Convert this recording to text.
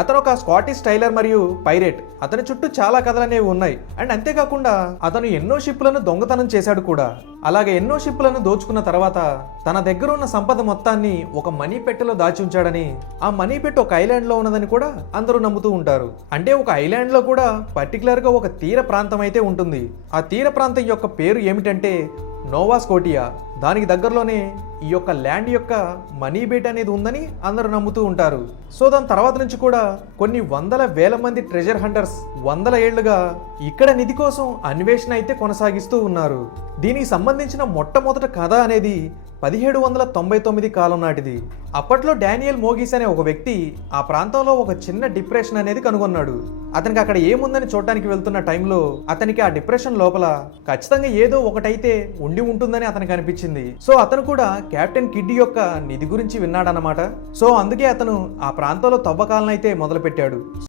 అతను ఒక Scottish tailor మరియు పైరేట్. అతని చుట్టూ చాలా కథలనేవి ఉన్నాయి. అండ్ అంతేకాకుండా అతను ఎన్నో షిప్లను దొంగతనం చేశాడు కూడా. అలాగే ఎన్నో షిప్లను దోచుకున్న తర్వాత తన దగ్గర ఉన్న సంపద మొత్తాన్ని ఒక మనీ పెట్టెలో దాచి ఉంచాడని, ఆ మనీ పెట్టె ఒక ఐలాండ్ లో ఉన్నదని కూడా అందరూ నమ్ముతూ ఉంటారు. అంటే ఒక ఐలాండ్ లో కూడా పర్టికులర్ గా ఒక తీర ప్రాంతం అయితే ఉంటుంది. ఆ తీర ప్రాంతం యొక్క పేరు ఏమిటంటే నోవా స్కోటియా. దానికి దగ్గరలోనే ఈ యొక్క ల్యాండ్ యొక్క మనీ బేట్ అనేది ఉందని అందరూ నమ్ముతూ ఉంటారు. సో దాని తర్వాత నుంచి కూడా కొన్ని వందల వేల మంది ట్రెజర్ హంటర్స్ వందల ఏళ్లుగా ఇక్కడ నిధి కోసం అన్వేషణ అయితే కొనసాగిస్తూ ఉన్నారు. దీనికి సంబంధించిన మొట్టమొదటి కథ అనేది 1799 కాలం నాటిది. అప్పట్లో డానియల్ మోగిస్ అనే ఒక వ్యక్తి ఆ ప్రాంతంలో ఒక చిన్న డిప్రెషన్ అనేది కనుగొన్నాడు. అతనికి అక్కడ ఏముందని చూడటానికి వెళ్తున్న టైంలో అతనికి ఆ డిప్రెషన్ లోపల ఖచ్చితంగా ఏదో ఒకటైతే ఉండి ఉంటుందని అతనికి అనిపించింది. సో అతను కూడా కెప్టెన్ కిడ్ యొక్క నిధి గురించి విన్నాడన్నమాట. సో అందుకే అతను ఆ ప్రాంతంలో తవ్వకాలను అయితే మొదలు పెట్టాడు.